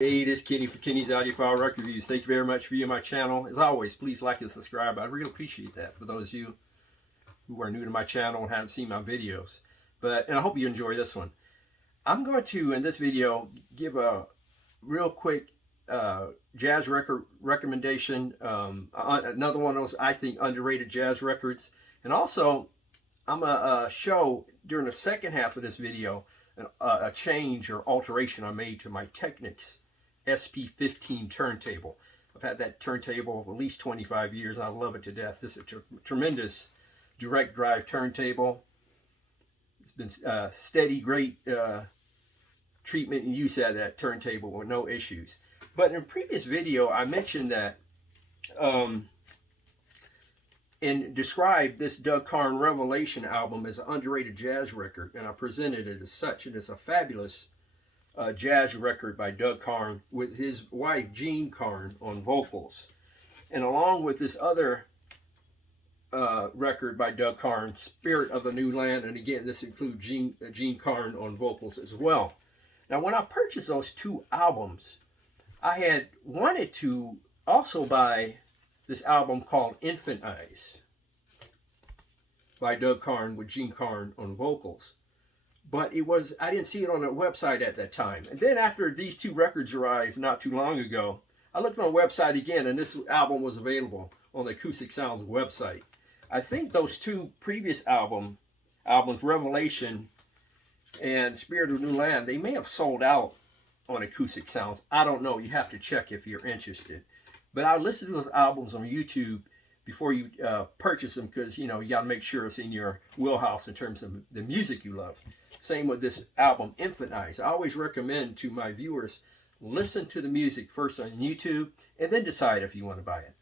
Hey, this is Kenny for Kenny's Audiophile Record Reviews. Thank you very much for being on my channel. As always, please like and subscribe. I really appreciate that for those of you who are new to my channel and haven't seen my videos. And I hope you enjoy this one. I'm going to, in this video, give a real quick jazz record recommendation. Another one of those, I think, underrated jazz records. And also, I'm going to show, during the second half of this video, a change or alteration I made to my Technics SP-15 turntable. I've had that turntable for at least 25 years. I love it to death. This is a tremendous direct drive turntable. It's been steady, great treatment and use out of that turntable with no issues. But in a previous video, I mentioned that and described this Doug Carn Revelation album as an underrated jazz record, and I presented it as such. And it's a fabulous jazz record by Doug Carn with his wife Jean Carn on vocals, and along with this other record by Doug Carn, Spirit of the New Land, and again this includes Jean Carn on vocals as well. Now, when I purchased those two albums, I had wanted to also buy this album called Infant Eyes by Doug Carn with Jean Carn on vocals. But I didn't see it on the website at that time. And then after these two records arrived not too long ago, I looked on the website again, and this album was available on the Acoustic Sounds website. I think those two previous albums, Revelation and Spirit of the New Land, they may have sold out on Acoustic Sounds. I don't know. You have to check if you're interested. But I listen to those albums on YouTube before you purchase them, because you got to make sure it's in your wheelhouse in terms of the music you love. Same with this album, Infant Eyes. I always recommend to my viewers, listen to the music first on YouTube and then decide if you want to buy it.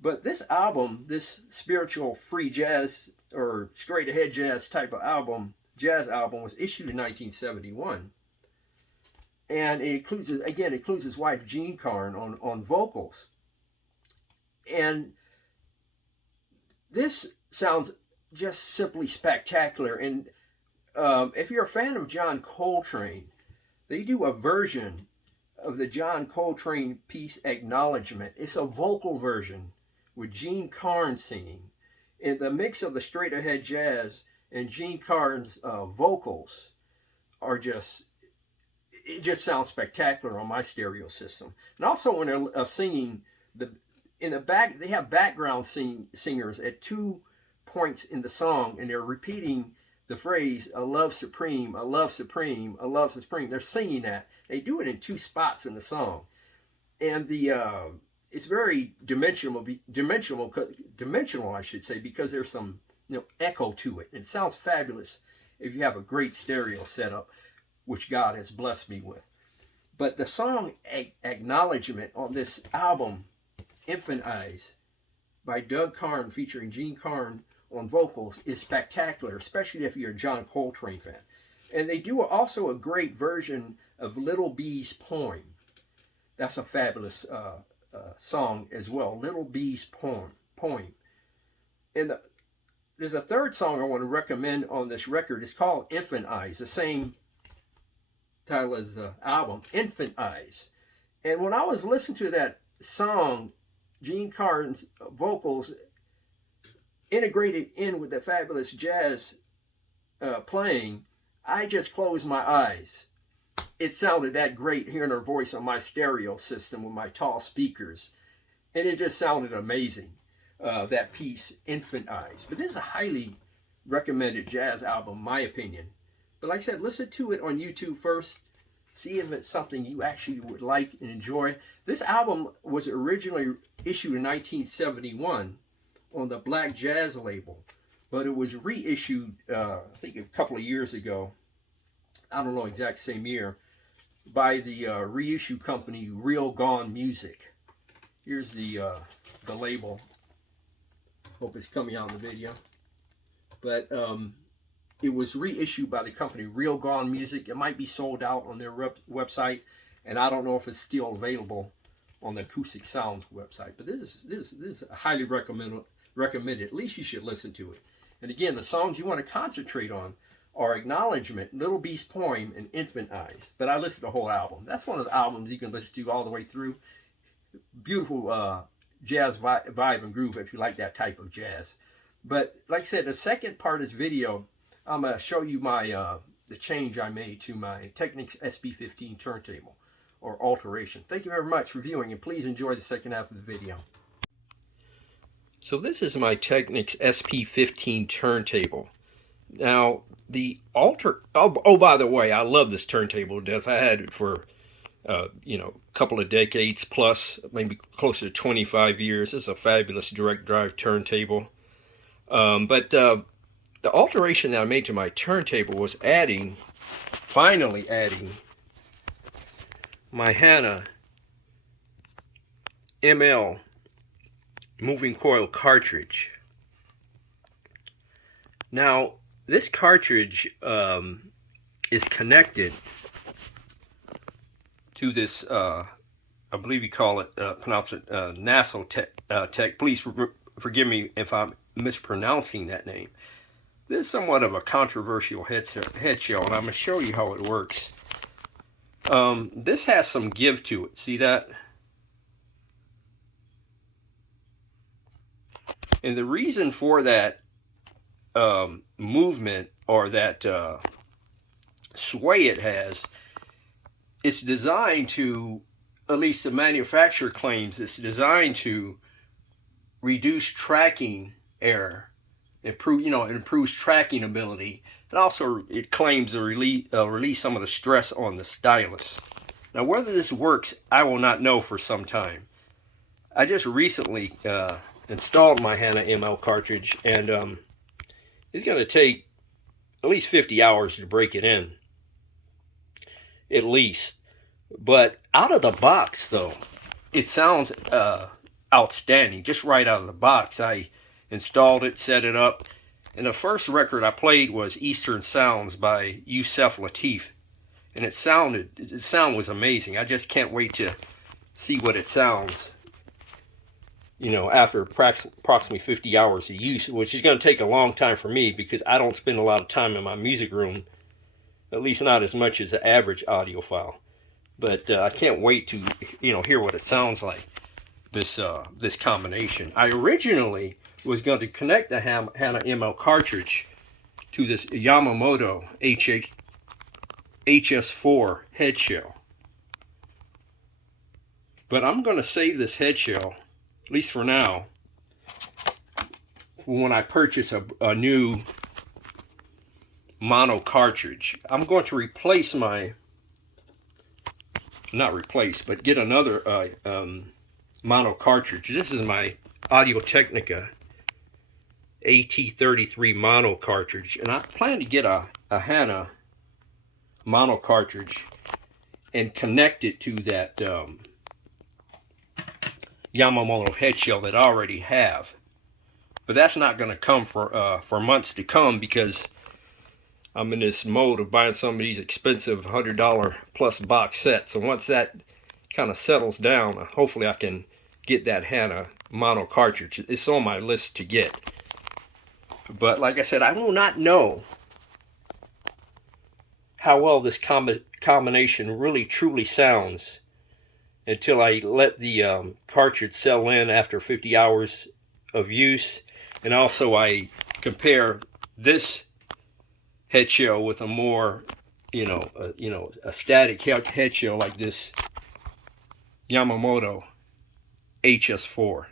But this album, this spiritual free jazz or straight ahead jazz type of album, jazz album, was issued in 1971. And it includes his wife Jean Carn on vocals. And this sounds just simply spectacular. And if you're a fan of John Coltrane, they do a version of the John Coltrane piece Aknowledgement. It's a vocal version with Jean Carn singing. And the mix of the straight ahead jazz and Jean Carn's vocals are it just sounds spectacular on my stereo system. And also when they're singing, in the back, they have background singers at 2 points in the song, and they're repeating the phrase, a love supreme, a love supreme, a love supreme. They're singing that. They do it in 2 spots in the song. And it's very dimensional, I should say, because there's some echo to it. And it sounds fabulous if you have a great stereo setup, which God has blessed me with. But the song Aknowledgement on this album, Infant Eyes, by Doug Carn featuring Jean Carn on vocals, is spectacular, especially if you're a John Coltrane fan. And they do also a great version of Little Bee's Poem. That's a fabulous song as well, Little Bee's Poem. And there's a third song I want to recommend on this record. It's called Infant Eyes, the same title as the album, Infant Eyes. And when I was listening to that song, Jean Carn's vocals integrated in with the fabulous jazz playing, I just closed my eyes. It sounded that great hearing her voice on my stereo system with my tall speakers. And it just sounded amazing, that piece, Infant Eyes. But this is a highly recommended jazz album, in my opinion. But like I said, listen to it on YouTube first. See if it's something you actually would like and enjoy. This album was originally issued in 1971 on the Black Jazz label, but it was reissued, I think a couple of years ago, I don't know exact same year, by the reissue company Real Gone Music. Here's the label. Hope it's coming out in the video. But it was reissued by the company Real Gone Music. It might be sold out on their website, and I don't know if it's still available on the Acoustic Sounds website. But this is highly recommended. At least you should listen to it. And again, the songs you want to concentrate on or Acknowledgement, Little Beast Poem, and Infant Eyes. But I listened to the whole album. That's one of the albums you can listen to all the way through. Beautiful jazz vibe and groove if you like that type of jazz. But like I said, the second part of this video, I'm going to show you my the change I made to my Technics SP-15 turntable, or alteration. Thank you very much for viewing, and please enjoy the second half of the video. So this is my Technics SP-15 turntable. Now the by the way, I love this turntable to death. I had it for you know, a couple of decades plus, maybe closer to 25 years. It's a fabulous direct drive turntable. But the alteration that I made to my turntable was finally adding my Hannah ML moving coil cartridge. Now this cartridge is connected to this I believe you call it pronounce it NASA tech. Please forgive me if I'm mispronouncing that name. This is somewhat of a controversial head shell, and I'm going to show you how it works. This has some give to it. See that? And the reason for that movement, or that sway it has, it's designed to, at least the manufacturer claims, it's designed to reduce tracking error, improves tracking ability, and also it claims to release some of the stress on the stylus. Now whether this works, I will not know for some time. I just recently installed my Hannah ML cartridge, and it's going to take at least 50 hours to break it in, at least. But out of the box though, it sounds outstanding. Just right out of the box, I installed it, set it up, and the first record I played was Eastern Sounds by Yusef Lateef, and the sound was amazing. I just can't wait to see what it sounds, you know, after approximately 50 hours of use, which is going to take a long time for me because I don't spend a lot of time in my music room, at least not as much as the average audiophile. But I can't wait to, you know, hear what it sounds like, this combination. I originally was going to connect the Hannah ML cartridge to this Yamamoto HS4 head shell. But I'm going to save this head shell, at least for now, when I purchase a new mono cartridge. I'm going to replace my, not replace, but get another mono cartridge. This is my Audio-Technica AT33 mono cartridge, and I plan to get a Hannah mono cartridge and connect it to that Yamamoto head shell that I already have. But that's not going to come for months to come, because I'm in this mode of buying some of these expensive $100 plus box sets. So once that kind of settles down, hopefully I can get that Hannah mono cartridge. It's on my list to get. But like I said, I will not know how well this combination really truly sounds until I let the cartridge settle in after 50 hours of use, and also I compare this head shell with a more, a static head shell like this Yamamoto HS4.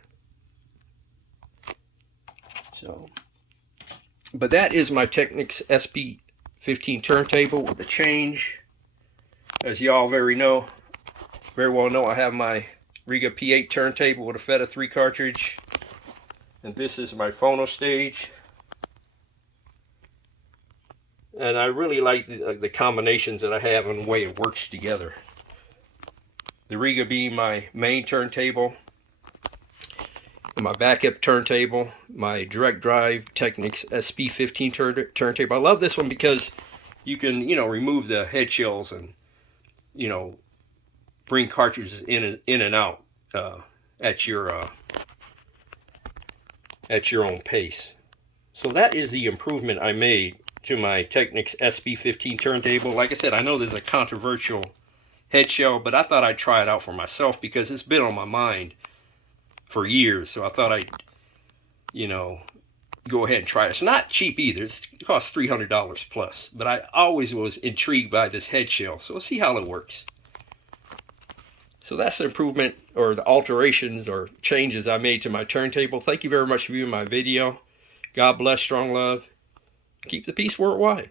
So, but that is my Technics SP-15 turntable with a change. As y'all very well know, I have my Riga P8 turntable with a Feta 3 cartridge, and this is my phono stage. And I really like the combinations that I have and the way it works together. The Riga being my main turntable, my backup turntable, my direct drive Technics SP-15 turntable. I love this one because you can, remove the head shells and, bring cartridges in and out at your own pace. So that is the improvement I made to my Technics SP-15 turntable. Like I said, I know this is a controversial head shell, but I thought I'd try it out for myself because it's been on my mind for years. So I thought I'd, you know, go ahead and try it. It's not cheap either. It costs $300 plus, but I always was intrigued by this head shell. So we'll see how it works. So that's the improvement or the alterations or changes I made to my turntable. Thank you very much for viewing my video. God bless, strong love. Keep the peace worldwide.